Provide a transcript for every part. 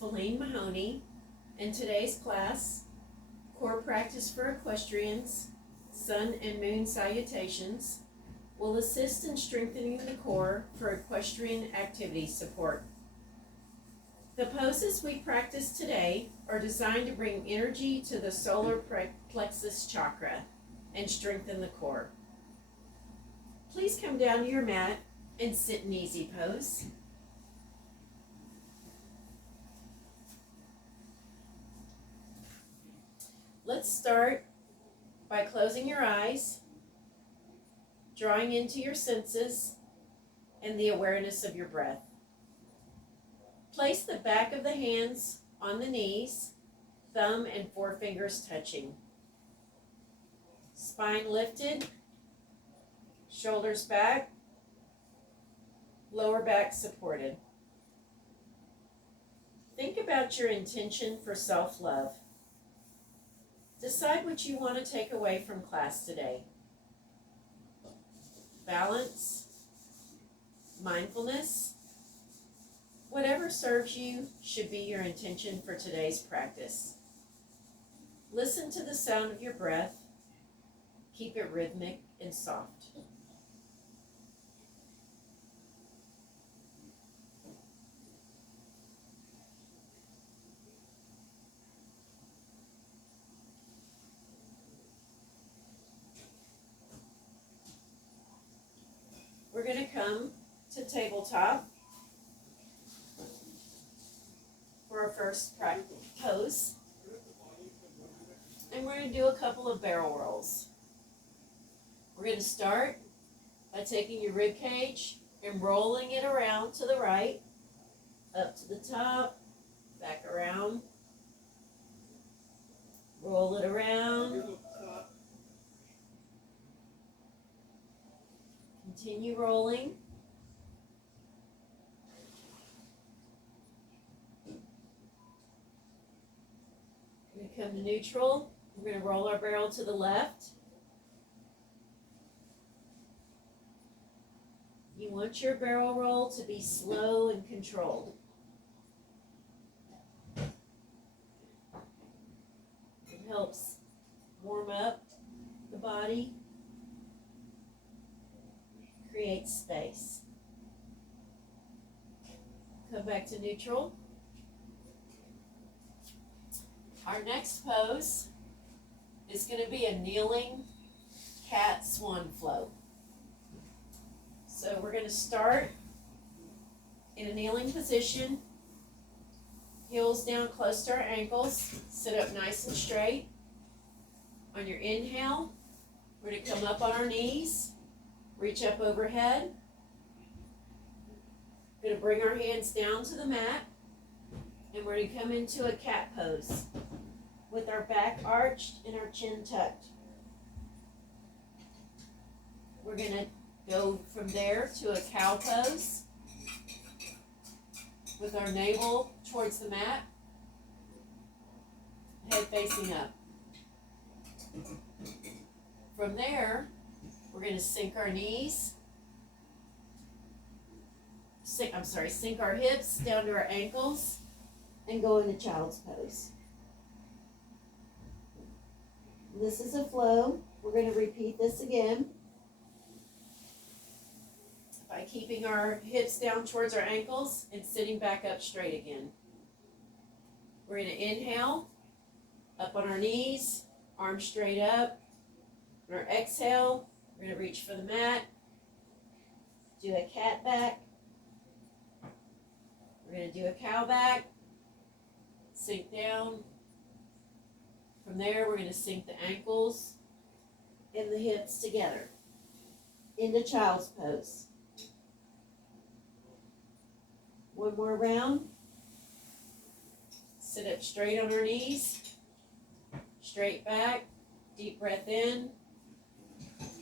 Feline Mahoney, and today's class, Core Practice for Equestrians, Sun and Moon Salutations, will assist in strengthening the core for equestrian activity support. The poses we practice today are designed to bring energy to the solar plexus chakra and strengthen the core. Please come down to your mat and sit in easy pose. Let's start by closing your eyes, drawing into your senses and the awareness of your breath. Place the back of the hands on the knees, thumb and forefingers touching. Spine lifted, shoulders back, lower back supported. Think about your intention for self-love. Decide what you want to take away from class today. Balance, mindfulness, whatever serves you should be your intention for today's practice. Listen to the sound of your breath. Keep it rhythmic and soft. We're going to come to tabletop for our first pose. And we're going to do a couple of barrel rolls. We're going to start by taking your rib cage and rolling it around to the right, up to the top, back around, roll it around, continue rolling. We're going to come to neutral. We're going to roll our barrel to the left. You want your barrel roll to be slow and controlled. It helps warm up the body, create space. Come back to neutral. Our next pose is going to be a kneeling cat swan flow. So we're going to start in a kneeling position, heels down close to our ankles, sit up nice and straight. On your inhale, we're going to come up on our knees, reach up overhead. We're going to bring our hands down to the mat, and we're going to come into a cat pose with our back arched and our chin tucked. We're going to go from there to a cow pose with our navel towards the mat, head facing up. From there, we're going to sink our knees, sink our hips down to our ankles and go into child's pose. This is a flow. We're going to repeat this again by keeping our hips down towards our ankles and sitting back up straight again. We're going to inhale, up on our knees, arms straight up. On our exhale, we're going to reach for the mat, do a cat back. We're going to do a cow back, sink down. From there, we're going to sink the ankles and the hips together into child's pose. One more round. Sit up straight on our knees, straight back, deep breath in,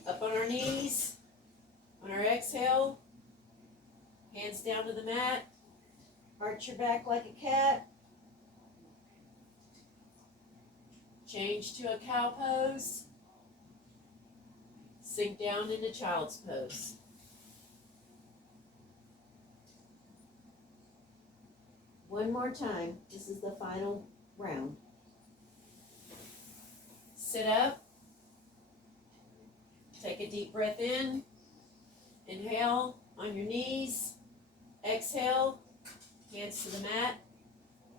up on our knees. On our exhale, hands down to the mat, arch your back like a cat. Change to a cow pose. Sink down into child's pose. One more time. This is the final round. Sit up. Take a deep breath in. Inhale on your knees. Exhale. Hands to the mat.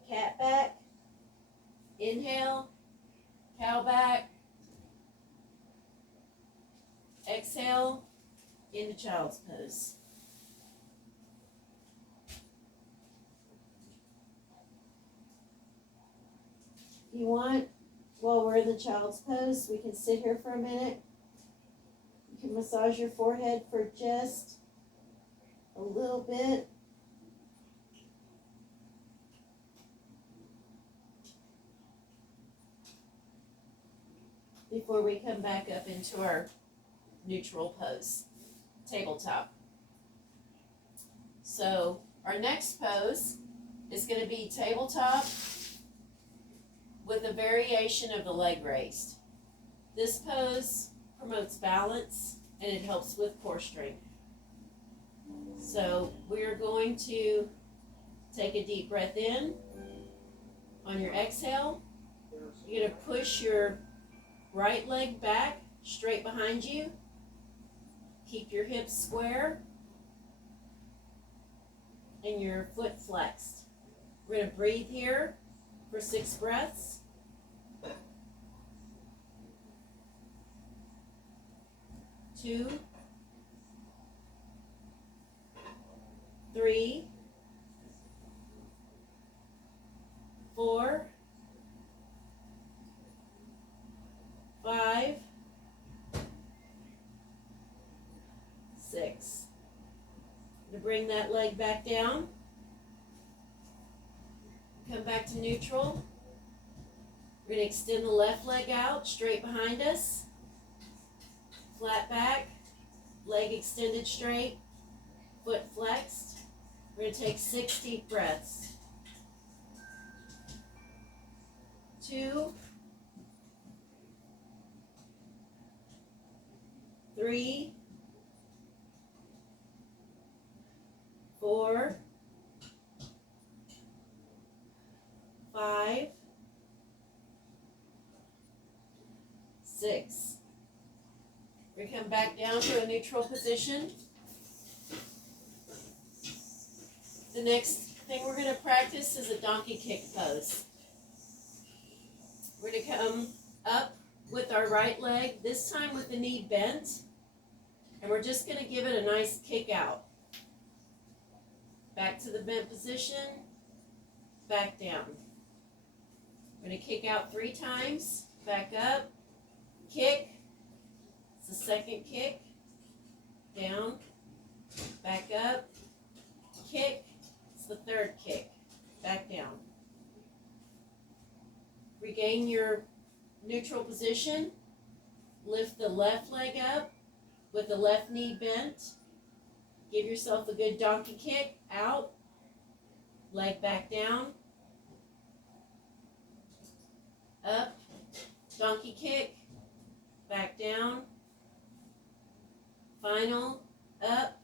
Cat back. Inhale. Cow back. Exhale. Into child's pose. If you want, while we're in the child's pose, we can sit here for a minute. You can massage your forehead for just a little bit. Before we come back up into our neutral pose, tabletop. So our next pose is going to be tabletop with a variation of the leg raised. This pose promotes balance and it helps with core strength. So we're going to take a deep breath in. On your exhale, you're going to push your right leg back straight behind you. Keep your hips square and your foot flexed. We're going to breathe here for 6 breaths. 2, 3, 4, 5, 6. To bring that leg back down. Come back to neutral. We're going to extend the left leg out straight behind us. Flat back, leg extended straight, foot flexed. We're going to take 6 deep breaths. 2, 3, 4, 5, 6. We come back down to a neutral position. The next thing we're going to practice is a donkey kick pose. We're going to come up with our right leg, this time with the knee bent, and we're just going to give it a nice kick out. Back to the bent position, back down. We're going to kick out 3 times, back up, kick. The second kick, down, back up, kick, it's the third kick, back down. Regain your neutral position, lift the left leg up with the left knee bent, give yourself a good donkey kick, out, leg back down, up, donkey kick, back down, final, up,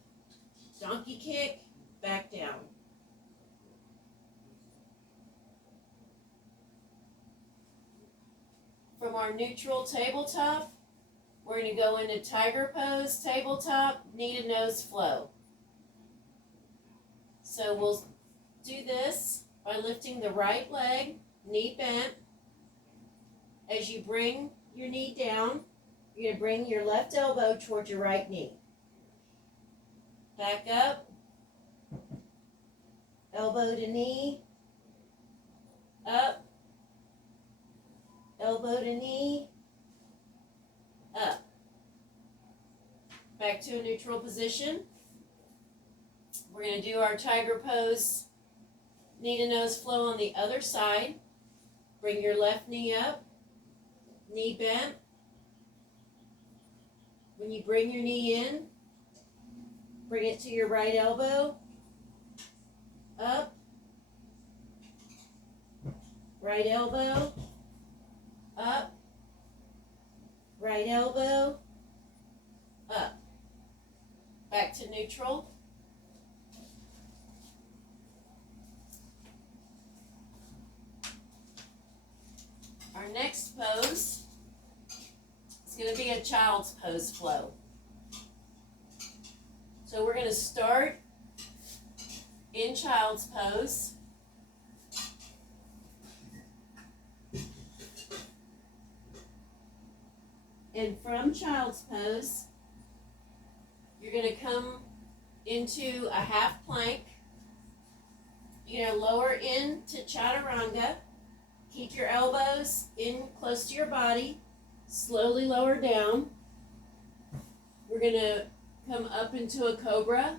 donkey kick, back down. From our neutral tabletop, we're going to go into tiger pose, tabletop, knee to nose flow. So we'll do this by lifting the right leg, knee bent. As you bring your knee down, you're going to bring your left elbow towards your right knee. Back up. Elbow to knee. Up. Elbow to knee. Up. Back to a neutral position. We're going to do our tiger pose, knee to nose flow on the other side. Bring your left knee up. Knee bent. When you bring your knee in, bring it to your right elbow, up, right elbow, up, right elbow, up. Back to neutral. a child's pose flow. So we're going to start in child's pose. And from child's pose, you're going to come into a half plank. You're going to lower into chaturanga. Keep your elbows in close to your body. Slowly lower down. We're going to come up into a cobra.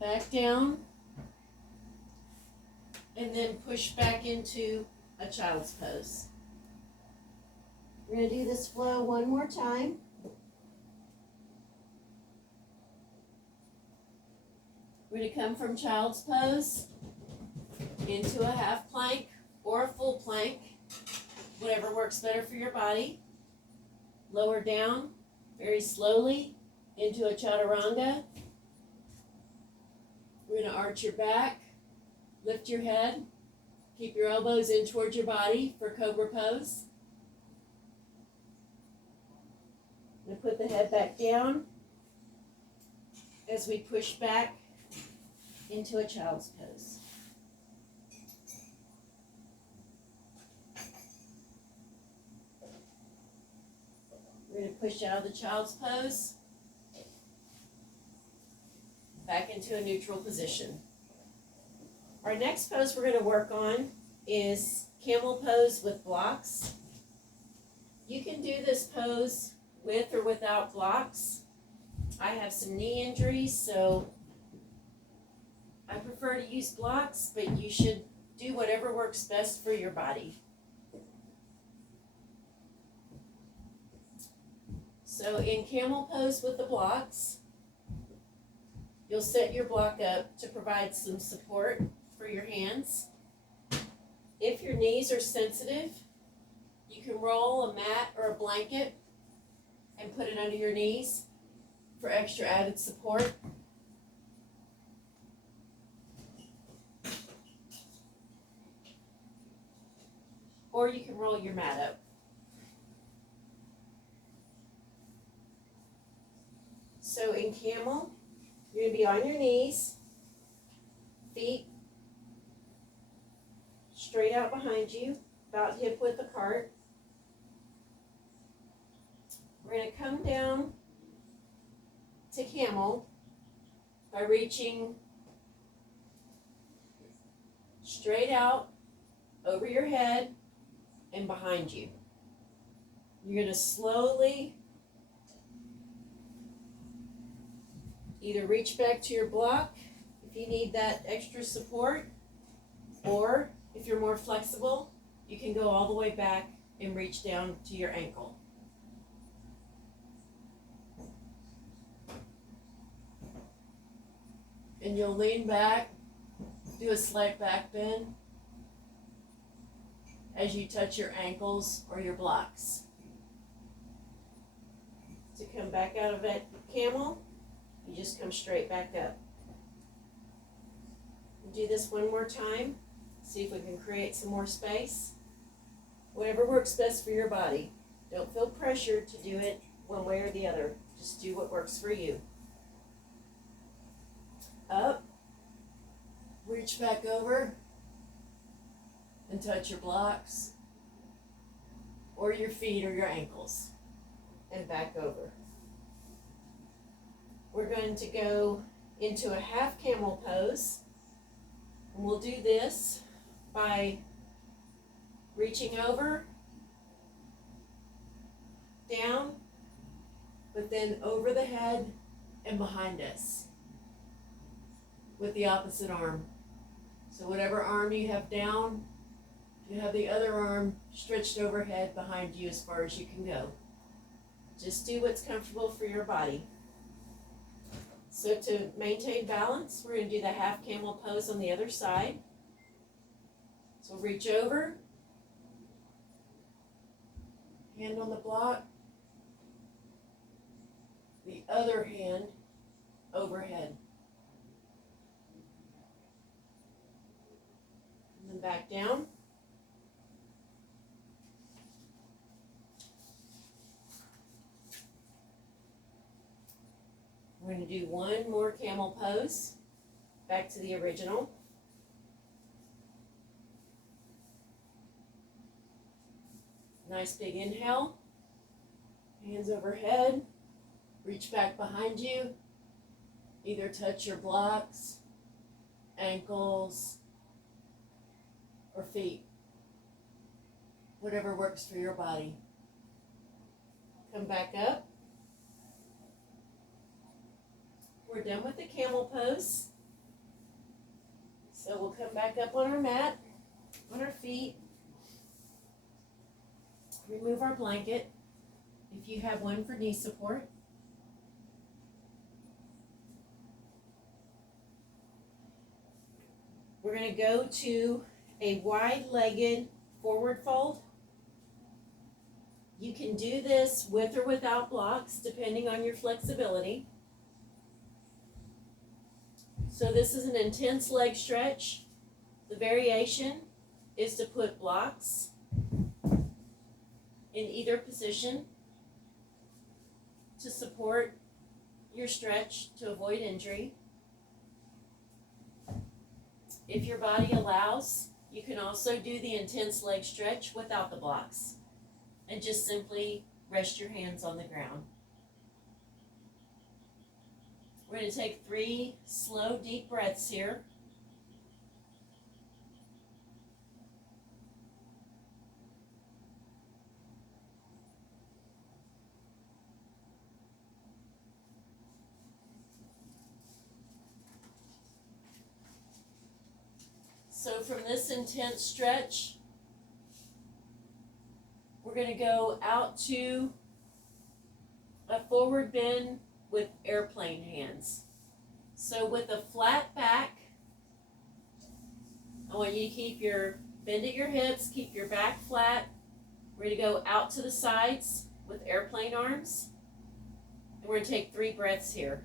Back down. And then push back into a child's pose. We're going to do this flow one more time. We're going to come from child's pose into a half plank or a full plank, whatever works better for your body. Lower down very slowly into a chaturanga. We're going to arch your back, lift your head, keep your elbows in towards your body for Cobra pose. I'm going to put the head back down as we push back into a child's pose. We're going to push out of the child's pose, back into a neutral position. Our next pose we're going to work on is Camel Pose with blocks. You can do this pose with or without blocks. I have some knee injuries, so I prefer to use blocks, but you should do whatever works best for your body. So in Camel Pose with the blocks, you'll set your block up to provide some support for your hands. If your knees are sensitive, you can roll a mat or a blanket and put it under your knees for extra added support. Or you can roll your mat up. So in camel, you're going to be on your knees, feet straight out behind you, about hip width apart. We're going to come down to camel by reaching straight out over your head and behind you. You're going to slowly either reach back to your block if you need that extra support, or if you're more flexible, you can go all the way back and reach down to your ankle. And you'll lean back, do a slight back bend as you touch your ankles or your blocks. To come back out of that camel, you just come straight back up. We'll do this one more time. See if we can create some more space. Whatever works best for your body. Don't feel pressured to do it one way or the other. Just do what works for you. Up. Reach back over and touch your blocks or your feet or your ankles. And back over. We're going to go into a half camel pose. And we'll do this by reaching over, down, but then over the head and behind us with the opposite arm. So whatever arm you have down, you have the other arm stretched overhead behind you as far as you can go. Just do what's comfortable for your body. So to maintain balance, we're going to do the half camel pose on the other side. So reach over, hand on the block, the other hand overhead. And then back down. We're going to do one more camel pose, back to the original. Nice big inhale, hands overhead, reach back behind you, either touch your blocks, ankles, or feet, whatever works for your body. Come back up. We're done with the camel pose. So we'll come back up on our mat, on our feet. Remove our blanket, if you have one for knee support. We're going to go to a wide-legged forward fold. You can do this with or without blocks, depending on your flexibility. So this is an intense leg stretch. The variation is to put blocks in either position to support your stretch to avoid injury. If your body allows, you can also do the intense leg stretch without the blocks and just simply rest your hands on the ground. We're going to take 3 slow, deep breaths here. So from this intense stretch, we're going to go out to a forward bend with airplane hands. So with a flat back, I want you to bend at your hips, keep your back flat. We're going to go out to the sides with airplane arms. And we're going to take 3 breaths here.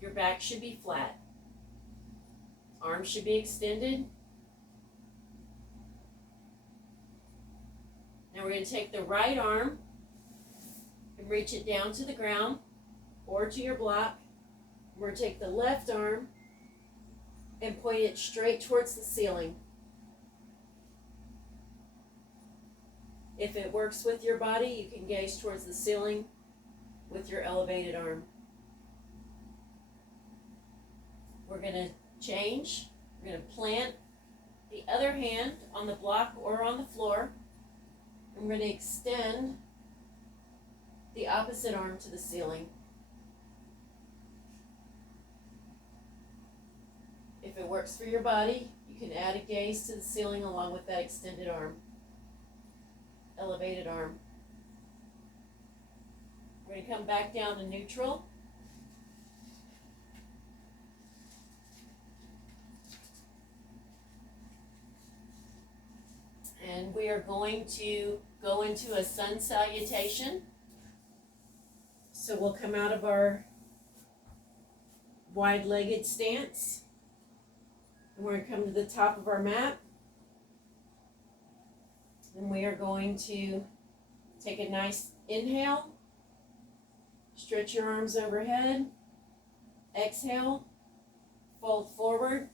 Your back should be flat. Arms should be extended. Now we're going to take the right arm and reach it down to the ground or to your block. We're going to take the left arm and point it straight towards the ceiling. If it works with your body, you can gaze towards the ceiling with your elevated arm. We're going to change. We're going to plant the other hand on the block or on the floor. And we're going to extend the opposite arm to the ceiling. If it works for your body, you can add a gaze to the ceiling along with that extended arm, elevated arm. We're going to come back down to neutral. And we are going to go into a sun salutation. So we'll come out of our wide-legged stance. And we're going to come to the top of our mat. And we are going to take a nice inhale. Stretch your arms overhead. Exhale. Fold forward.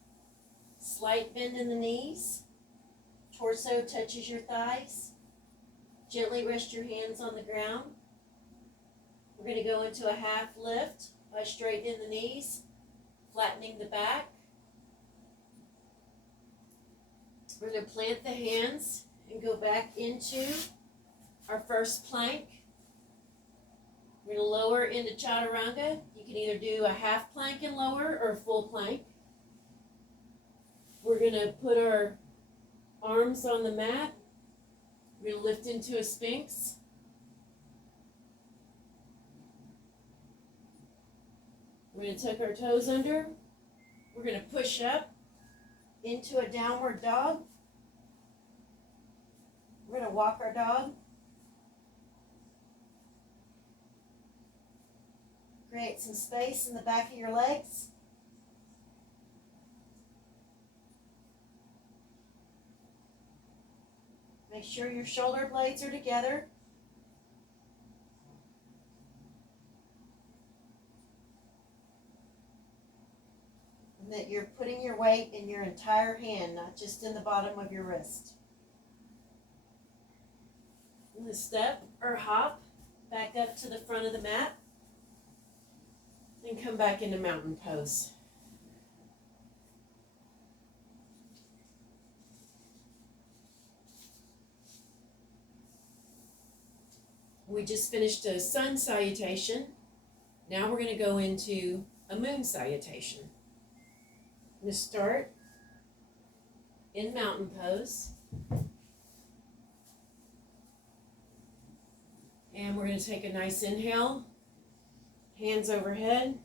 Slight bend in the knees. Torso touches your thighs. Gently rest your hands on the ground. We're going to go into a half lift by straightening the knees, flattening the back. We're going to plant the hands and go back into our first plank. We're going to lower into chaturanga. You can either do a half plank and lower or a full plank. We're going to put our arms on the mat. We're going to lift into a sphinx. We're going to tuck our toes under. We're going to push up into a downward dog. We're going to walk our dog. Create some space in the back of your legs. Make sure your shoulder blades are together. that you're putting your weight in your entire hand, not just in the bottom of your wrist. And the step or hop back up to the front of the mat and come back into mountain pose. We just finished a sun salutation. Now we're going to go into a moon salutation. I'm going to start in mountain pose. And we're going to take a nice inhale, hands overhead.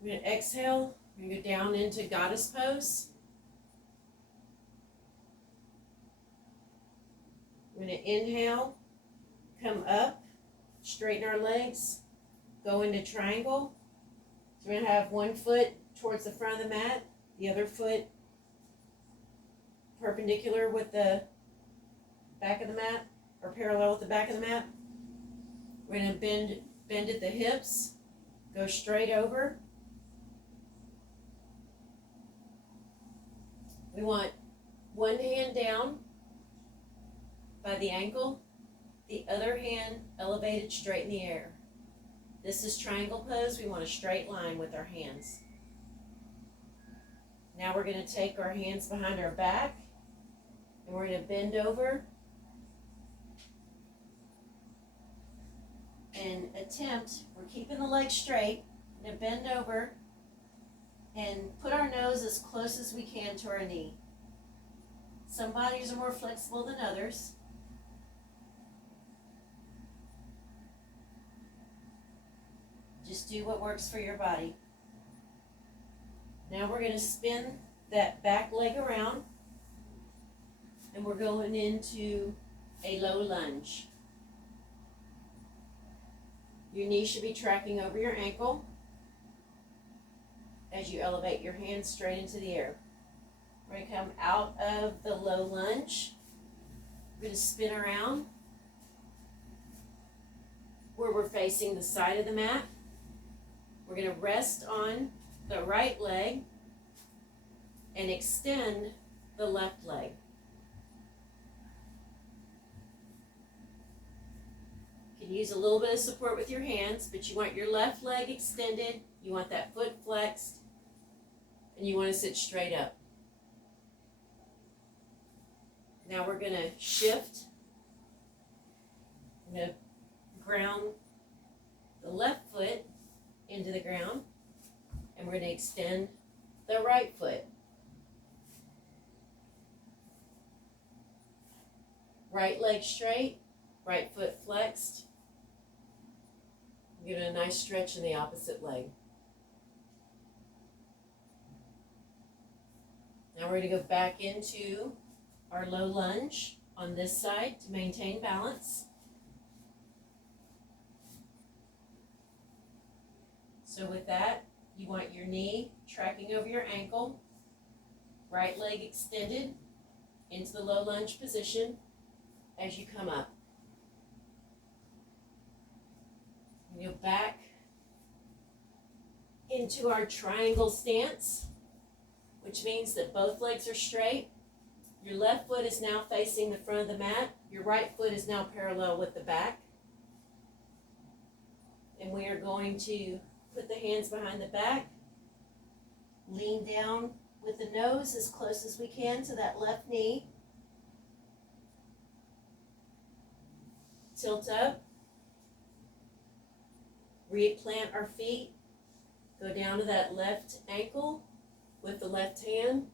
We're going to exhale, we're going to go down into goddess pose. We're going to inhale, come up, straighten our legs, go into triangle. So we're going to have one foot towards the front of the mat, the other foot perpendicular with the back of the mat, or parallel with the back of the mat. We're going to bend at the hips, go straight over. We want one hand down by the ankle, the other hand elevated straight in the air. This is triangle pose. We want a straight line with our hands. Now we're going to take our hands behind our back and we're going to bend over and we're keeping the legs straight, we're going to bend over and put our nose as close as we can to our knee. Some bodies are more flexible than others. Just do what works for your body. Now we're going to spin that back leg around and we're going into a low lunge. Your knee should be tracking over your ankle as you elevate your hands straight into the air. We're going to come out of the low lunge. We're going to spin around where we're facing the side of the mat. We're going to rest on the right leg and extend the left leg. You can use a little bit of support with your hands, but you want your left leg extended, you want that foot flexed, and you want to sit straight up. Now we're going to shift. I'm going to ground the left foot into the ground, and we're going to extend the right foot. Right leg straight, right foot flexed. Give it a nice stretch in the opposite leg. Now we're going to go back into our low lunge on this side to maintain balance. So with that, you want your knee tracking over your ankle, right leg extended into the low lunge position as you come up. We go back into our triangle stance, which means that both legs are straight. Your left foot is now facing the front of the mat. Your right foot is now parallel with the back. And we are going to put the hands behind the back, lean down with the nose as close as we can to that left knee. Tilt up. Replant our feet. Go down to that left ankle with the left hand.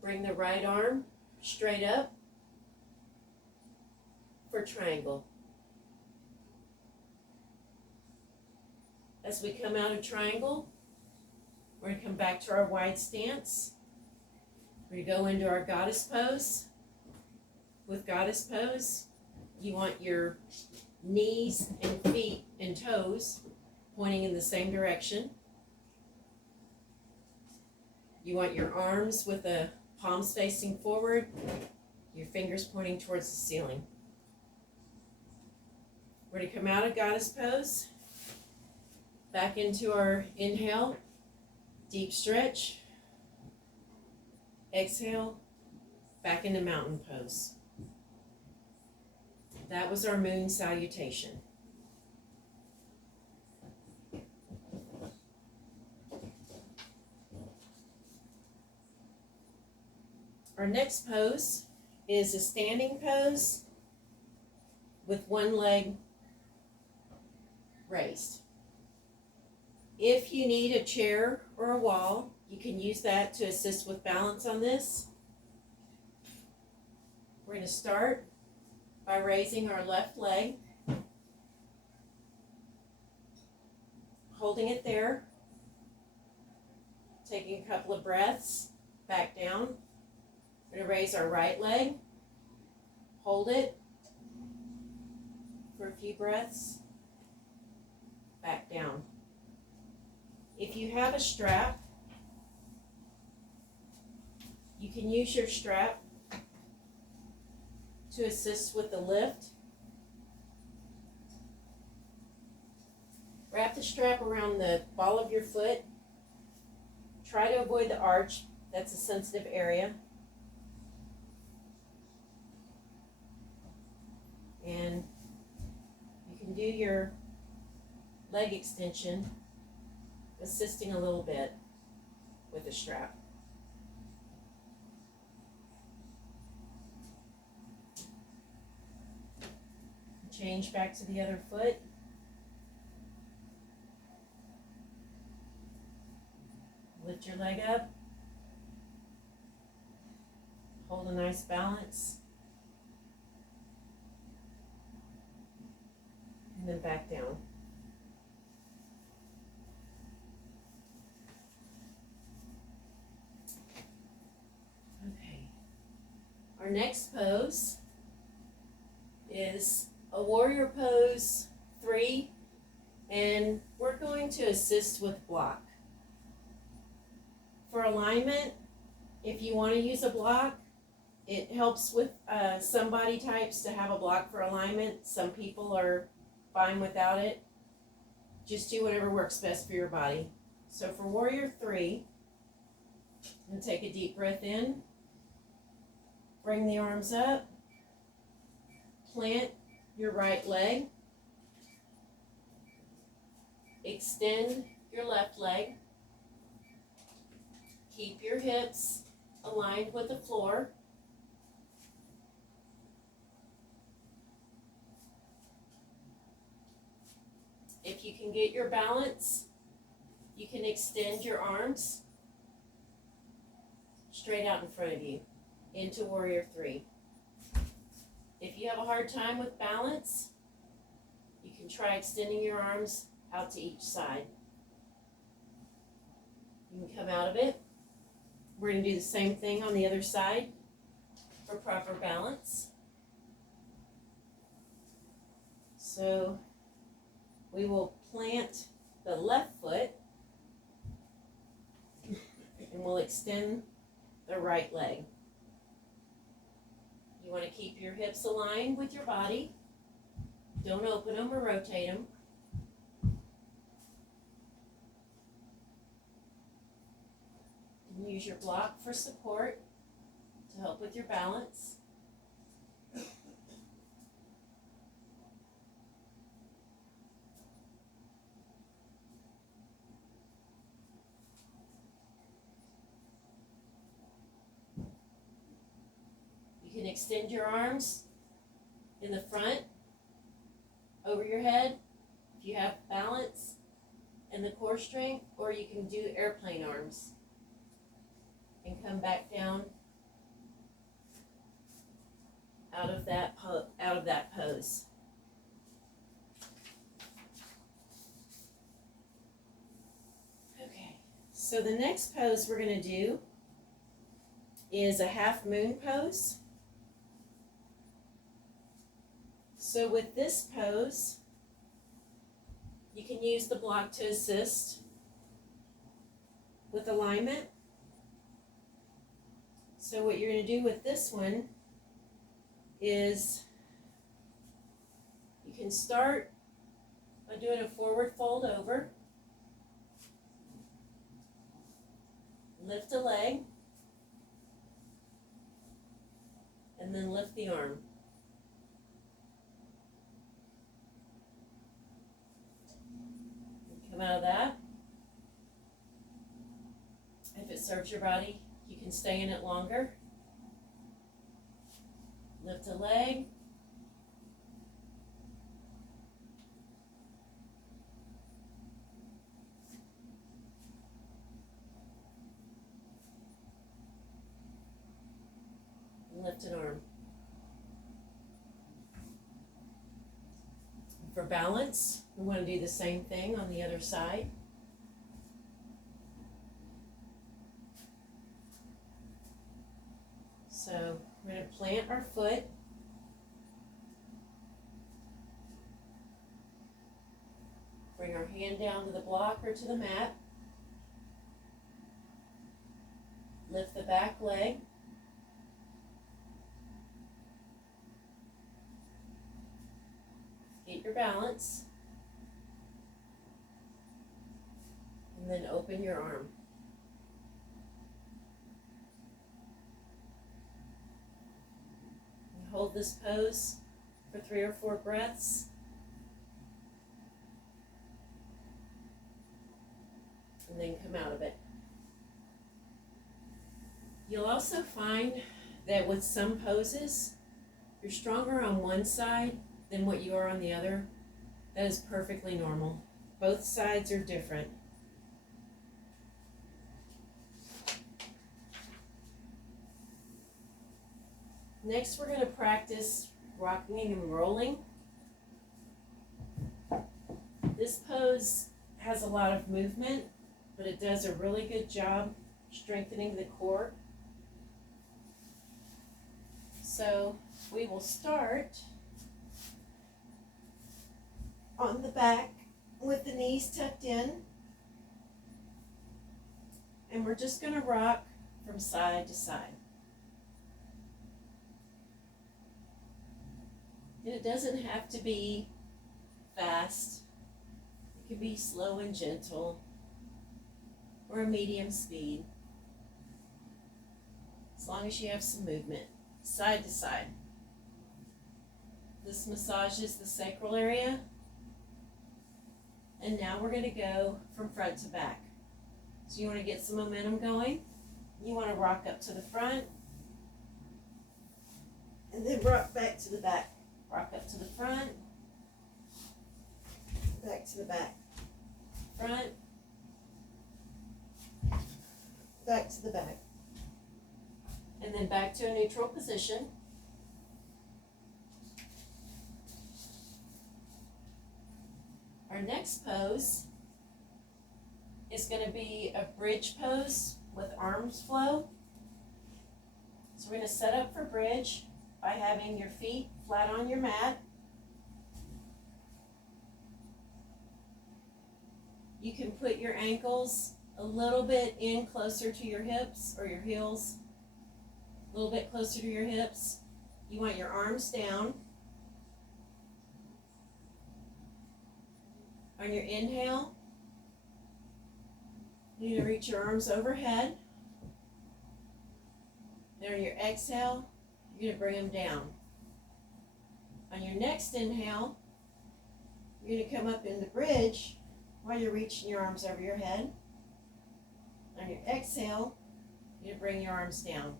Bring the right arm straight up for triangle. As we come out of triangle, we're going to come back to our wide stance. We're going to go into our goddess pose. With goddess pose, you want your knees and feet and toes pointing in the same direction. You want your arms with the palms facing forward, your fingers pointing towards the ceiling. We're going to come out of goddess pose, back into our inhale, Deep stretch. Exhale, back into mountain pose. That was our moon salutation. Our next pose is a standing pose with one leg raised. If you need a chair or a wall, you can use that to assist with balance on this. We're going to start by raising our left leg, holding it there, taking a couple of breaths, back down. We're going to raise our right leg, hold it for a few breaths, back down. If you have a strap, you can use your strap to assist with the lift. Wrap the strap around the ball of your foot. Try to avoid the arch. That's a sensitive area. And you can do your leg extension, assisting a little bit with the strap. Change back to the other foot. Lift your leg up. Hold a nice balance. And then back down. Okay. Our next pose is a warrior pose 3, and we're going to assist with block. For alignment, if you want to use a block, it helps with some body types to have a block for alignment. Some people are fine without it. Just do whatever works best for your body. So for warrior 3, and take a deep breath in, bring the arms up, plant your right leg, extend your left leg, keep your hips aligned with the floor. If you can get your balance, you can extend your arms straight out in front of you into warrior 3. If you have a hard time with balance, you can try extending your arms out to each side. You can come out of it. We're going to do the same thing on the other side for proper balance. So we will plant the left foot and we'll extend the right leg. You want to keep your hips aligned with your body. Don't open them or rotate them. And use your block for support to help with your balance. You can extend your arms in the front, over your head, if you have balance and the core strength, or you can do airplane arms and come back down out of that pose. Okay, so the next pose we're going to do is a half moon pose. So with this pose, you can use the block to assist with alignment. So what you're going to do with this one is you can start by doing a forward fold over. Lift a leg, and then lift the arm. Come out of that. If it serves your body, you can stay in it longer. Lift a leg. Lift an arm. For balance, we want to do the same thing on the other side. So we're going to plant our foot. Bring our hand down to the block or to the mat. Lift the back leg. Get your balance. And then open your arm. And hold this pose for 3 or 4 breaths. And then come out of it. You'll also find that with some poses, you're stronger on one side than what you are on the other. That is perfectly normal. Both sides are different. Next, we're going to practice rocking and rolling. This pose has a lot of movement, but it does a really good job strengthening the core. So we will start on the back with the knees tucked in, and we're just going to rock from side to side. And it doesn't have to be fast. It can be slow and gentle, or a medium speed, as long as you have some movement, side to side. This massages the sacral area. And now we're going to go from front to back. So you want to get some momentum going. You want to rock up to the front. And then rock back to the back. Rock up to the front. Back to the back. Front. Back to the back. And then back to a neutral position. Our next pose is going to be a bridge pose with arms flow. So we're going to set up for bridge by having your feet flat on your mat. You can put your ankles a little bit in closer to your hips, or your heels a little bit closer to your hips. You want your arms down. On your inhale, you're going to reach your arms overhead. Then on your exhale, you're going to bring them down. On your next inhale, you're going to come up in the bridge while you're reaching your arms over your head. On your exhale, you're going to bring your arms down.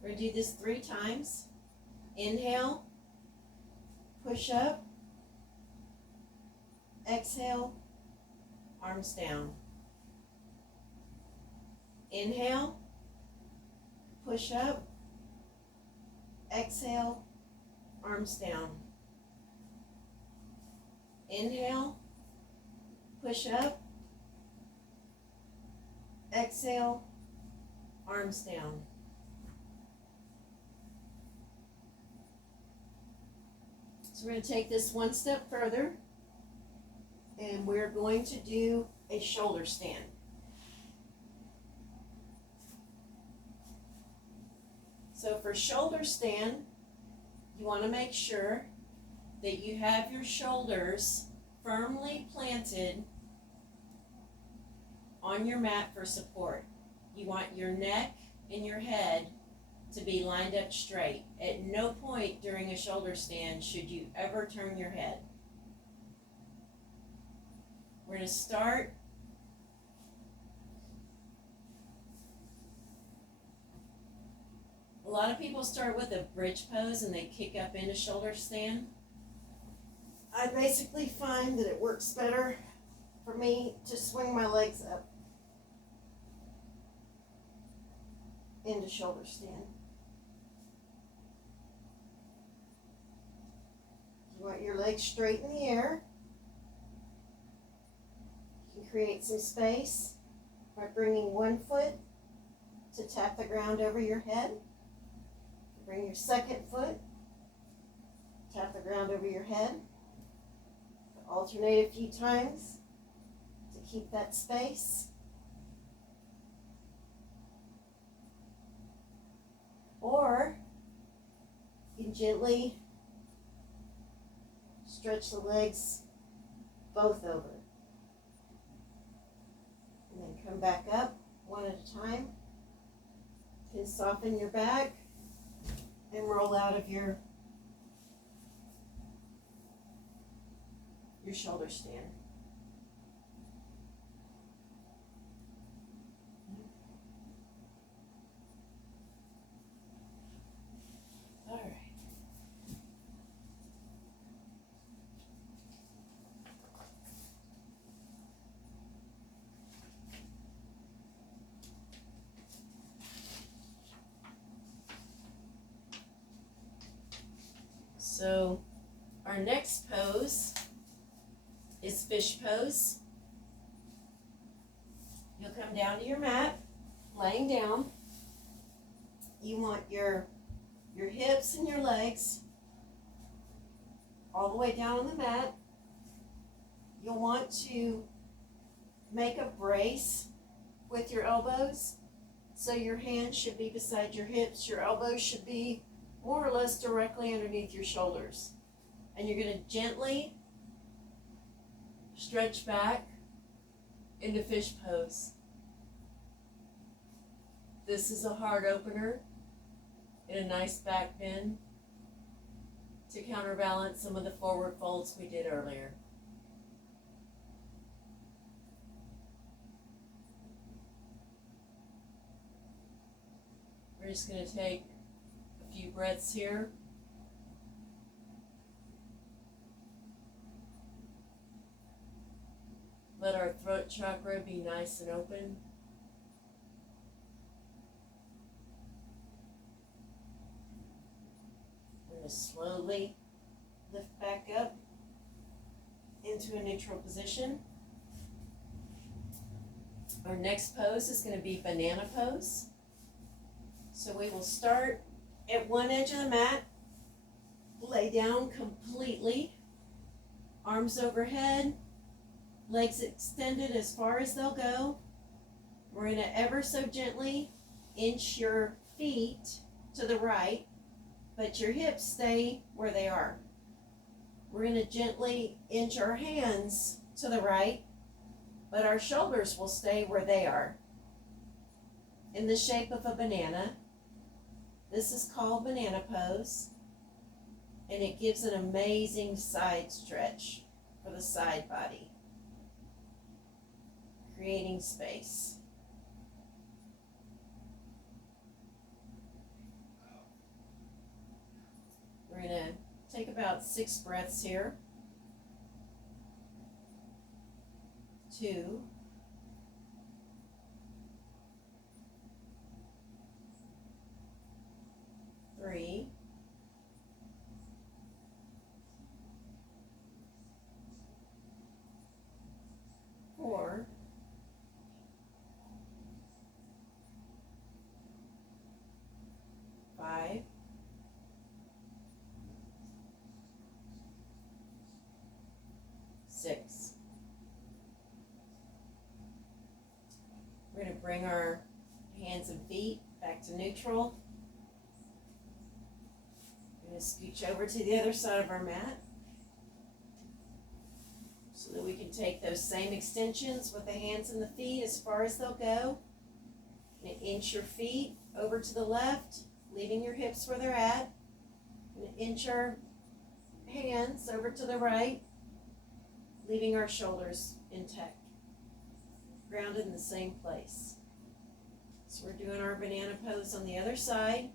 We're going to do this 3 times. Inhale, push up. Exhale, arms down. Inhale, push up. Exhale, arms down. Inhale, push up. Exhale, arms down. So we're going to take this one step further. And we're going to do a shoulder stand. So for shoulder stand, you want to make sure that you have your shoulders firmly planted on your mat for support. you want your neck and your head to be lined up straight. At no point during a shoulder stand should you ever turn your head. We're going to start a lot of people start with a bridge pose and they kick up into shoulder stand. I basically find that it works better for me to swing my legs up into shoulder stand. You want your legs straight in the air. You can create some space by bringing one foot to tap the ground over your head. Bring your second foot, tap the ground over your head. Alternate a few times to keep that space. Or you can gently stretch the legs both over. And then come back up one at a time. You can soften your back and roll out of your shoulder stand. All right. So our next pose is fish pose. You'll come down to your mat, laying down. You want your hips and your legs all the way down on the mat. You'll want to make a brace with your elbows. So your hands should be beside your hips. Your elbows should be more or less directly underneath your shoulders. And you're going to gently stretch back into fish pose. This is a heart opener and a nice back bend to counterbalance some of the forward folds we did earlier. We're just going to take a few breaths here. Let our throat chakra be nice and open. We're going to slowly lift back up into a neutral position. Our next pose is going to be banana pose. So we will start at one edge of the mat, lay down completely, arms overhead, legs extended as far as they'll go. We're going to ever so gently inch your feet to the right, but your hips stay where they are. We're going to gently inch our hands to the right, but our shoulders will stay where they are. In the shape of a banana. This is called banana pose, and it gives an amazing side stretch for the side body, creating space. We're going to take about 6 breaths here. 2, 3, 4, 5, 6. We're going to bring our hands and feet back to neutral. We're going to scooch over to the other side of our mat so that we can take those same extensions with the hands and the feet as far as they'll go. And inch your feet over to the left, leaving your hips where they're at. And inch our hands over to the right, leaving our shoulders intact, grounded in the same place. So we're doing our banana pose on the other side.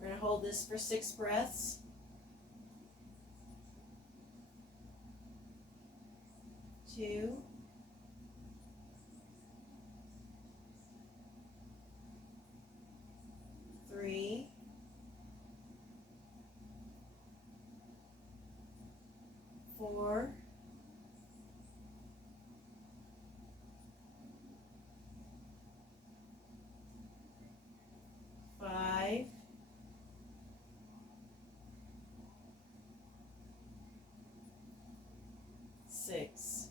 We're going to hold this for 6 breaths. 2, 3, 4, 5, 6.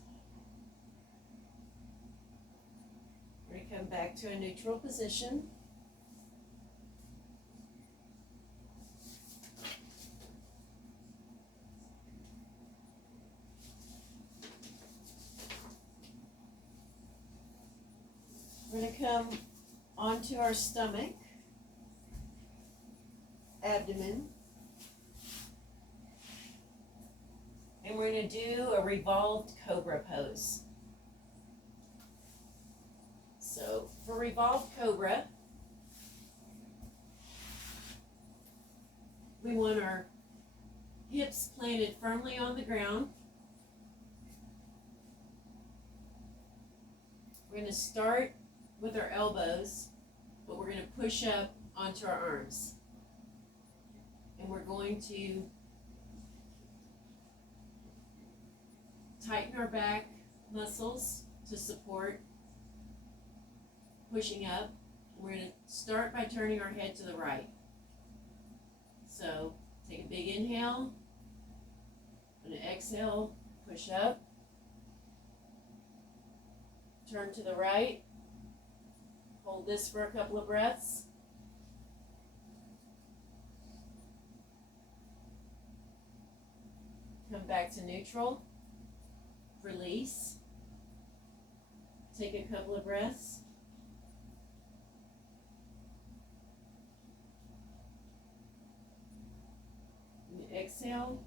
We're going to come back to a neutral position. We're going to come onto our stomach, abdomen, and we're going to do a revolved Cobra pose. So for revolved Cobra, we want our hips planted firmly on the ground. We're going to start with our elbows, but we're going to push up onto our arms. And we're going to tighten our back muscles to support pushing up. We're going to start by turning our head to the right. So take a big inhale, and an exhale, push up, turn to the right, hold this for a couple of breaths. Come back to neutral, release, take a couple of breaths. And exhale,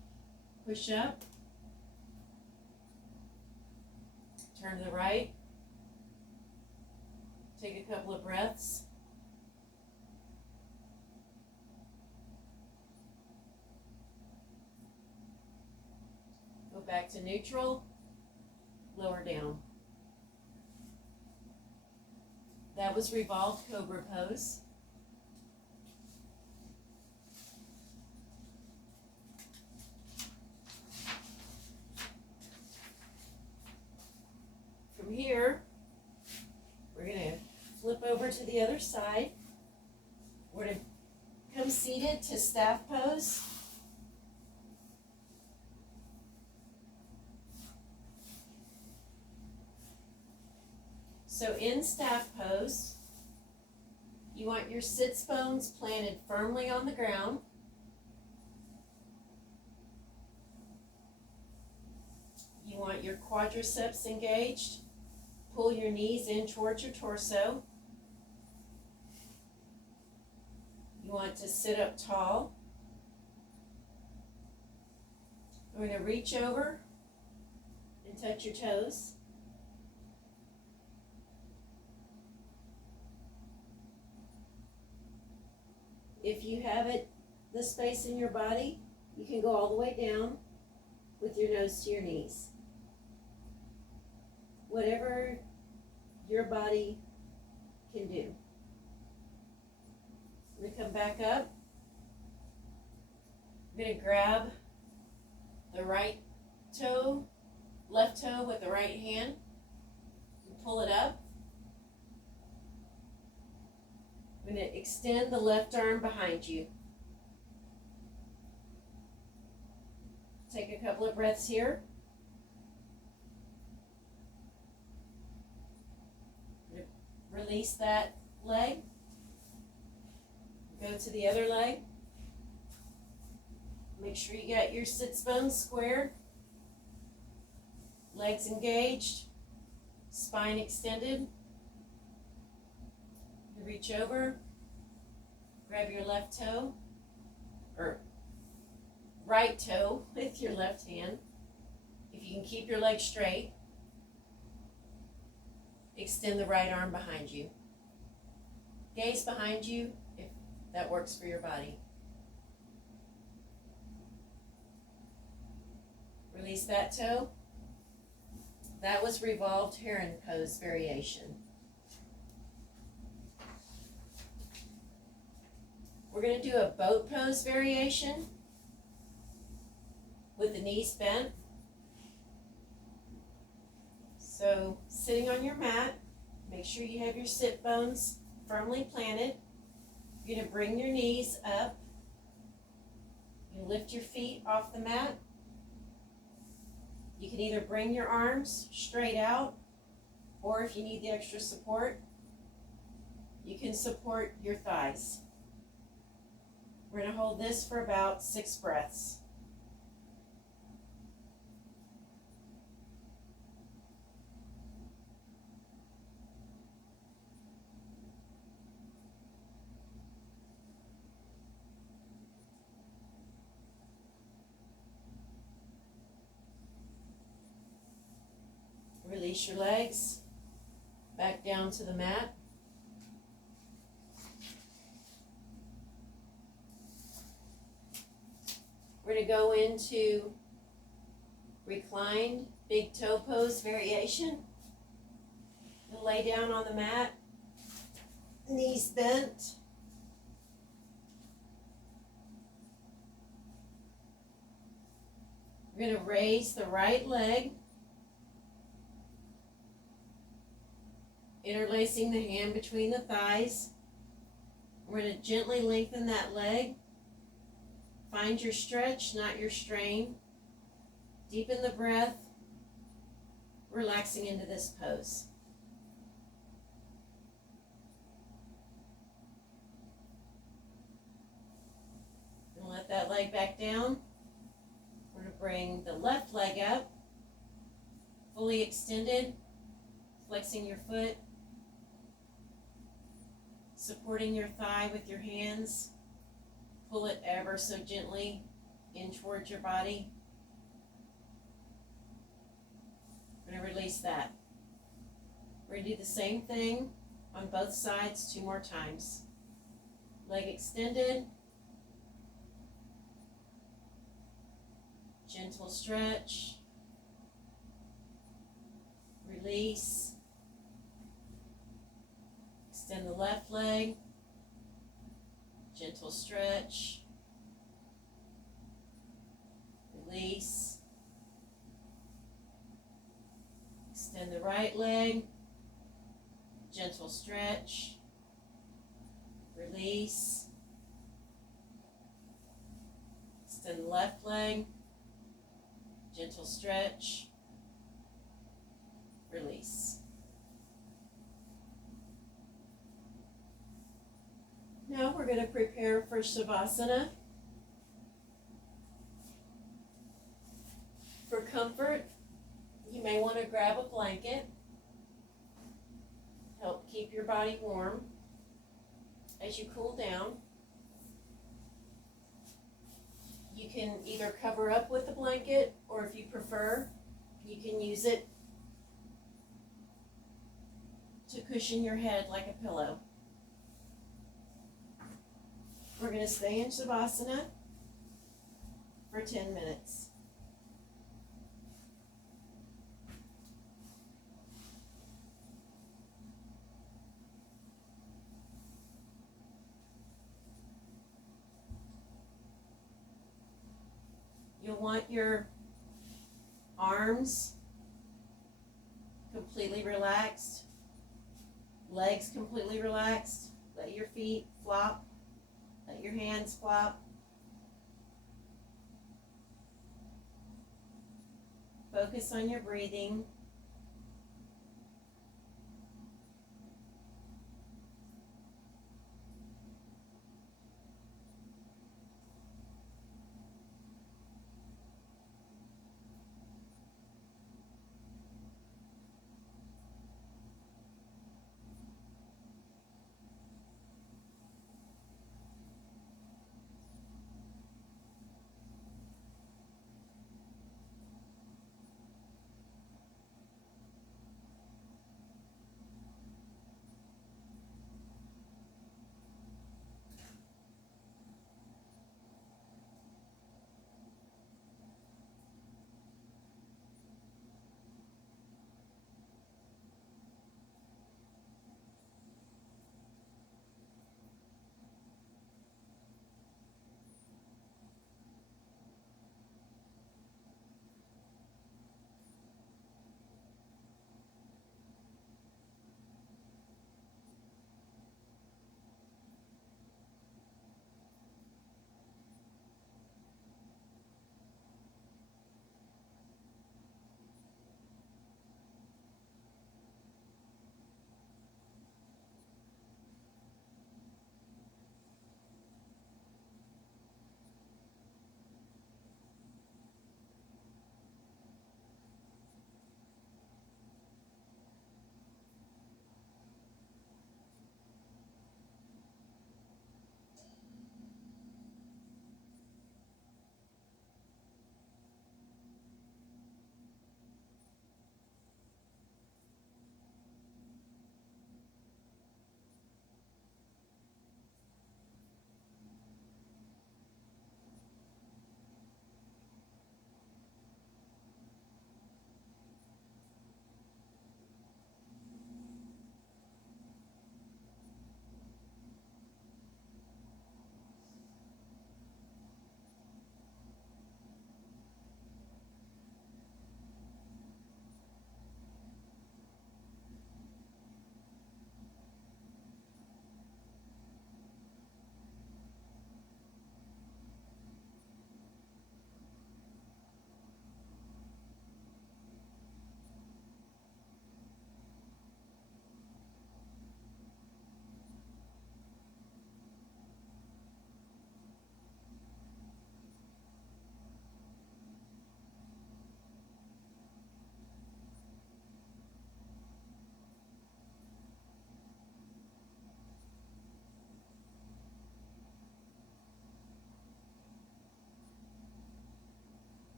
push up, turn to the right, take a couple of breaths. Go back to neutral, lower down. That was Revolved Cobra Pose. From here, we're going to flip over to the other side. We're going to come seated to staff pose. So in staff pose, you want your sits bones planted firmly on the ground. You want your quadriceps engaged. Pull your knees in towards your torso. You want to sit up tall. We're going to reach over and touch your toes. If you have the space in your body, you can go all the way down with your nose to your knees. Whatever your body can do. I'm going to come back up. I'm going to grab the right toe, left toe with the right hand, and pull it up. I'm going to extend the left arm behind you. Take a couple of breaths here. Release that leg. Go to the other leg. Make sure you got your sits bones squared. Legs engaged. Spine extended. You're reach over, grab your left toe, or right toe with your left hand. If you can keep your leg straight, extend the right arm behind you. Gaze behind you if that works for your body. Release that toe. That was Revolved Heron Pose variation. We're going to do a boat pose variation with the knees bent. So sitting on your mat, make sure you have your sit bones firmly planted. You're going to bring your knees up. You lift your feet off the mat. You can either bring your arms straight out, or if you need the extra support, you can support your thighs. We're going to hold this for about 6 breaths. Release your legs back down to the mat. We're going to go into Reclined Big Toe Pose variation. You'll lay down on the mat, knees bent. We're going to raise the right leg, interlacing the hand between the thighs. We're going to gently lengthen that leg. Find your stretch, not your strain. Deepen the breath, relaxing into this pose. And let that leg back down. We're going to bring the left leg up, fully extended, flexing your foot, supporting your thigh with your hands. Pull it ever so gently in towards your body. We're going to release that. We're going to do the same thing on both sides 2 more times. Leg extended. Gentle stretch. Release. Extend the left leg. Gentle stretch. Release. Extend the right leg. Gentle stretch. Release. Extend the left leg. Gentle stretch. Release. Now we're going to prepare for Shavasana. For comfort, you may want to grab a blanket. Help keep your body warm as you cool down. You can either cover up with the blanket, or if you prefer, you can use it to cushion your head like a pillow. We're going to stay in Shavasana for 10 minutes. You'll want your arms completely relaxed, legs completely relaxed. Let your feet flop. Let your hands flop. Focus on your breathing.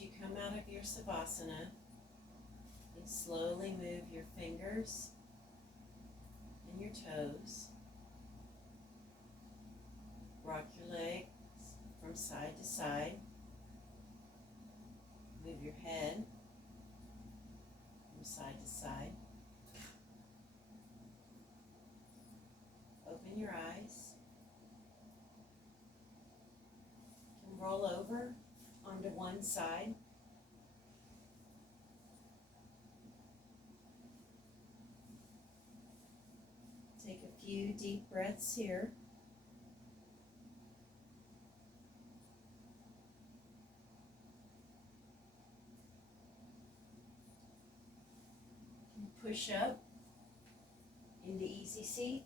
As you come out of your Savasana, you slowly move your fingers and your toes. Rock your legs from side to side. Move your head from side to side. Open your eyes. You can roll over onto one side. Take a few deep breaths here. Push up into easy seat.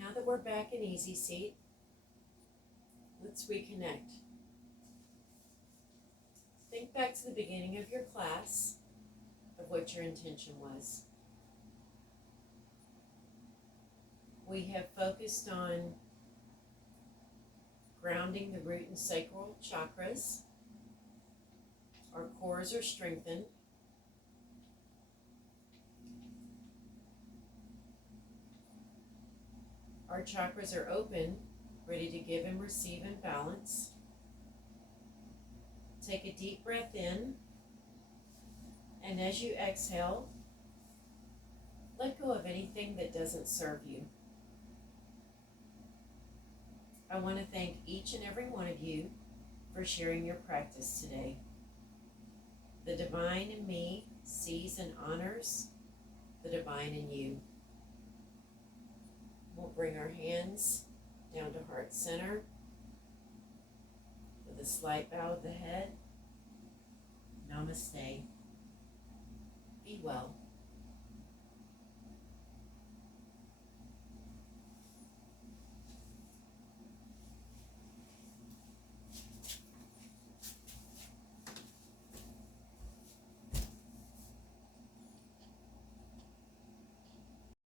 Now that we're back in easy seat, let's reconnect. Think back to the beginning of your class of what your intention was. We have focused on grounding the root and sacral chakras. Our cores are strengthened. Our chakras are open, ready to give and receive in balance. Take a deep breath in, and as you exhale, let go of anything that doesn't serve you. I want to thank each and every one of you for sharing your practice today. The divine in me sees and honors the divine in you. We'll bring our hands down to heart center with a slight bow of the head. Namaste. Be well.